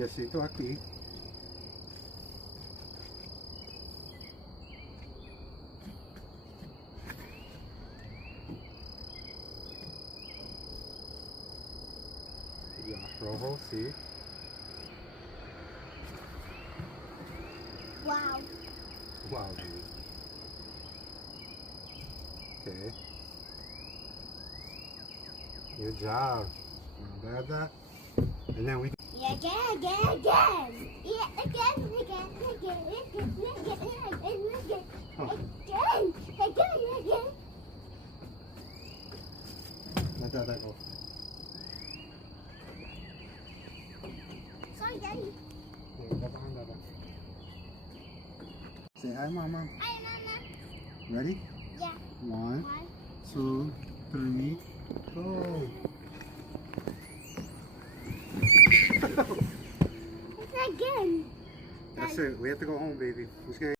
Piecito aqui. Ya, rojo, sí. Wow. Wow, baby. Okay. Good job. Not bad that. And then we. Yeah, again. Yeah, again. Huh. Again. Let that go. Sorry, Daddy. Okay, go behind that. Say hi, Mama. Hi, Mama. Ready? Yeah. 1, 1, 2, 3, go. Again. That's it. We have to go home, baby. Let's get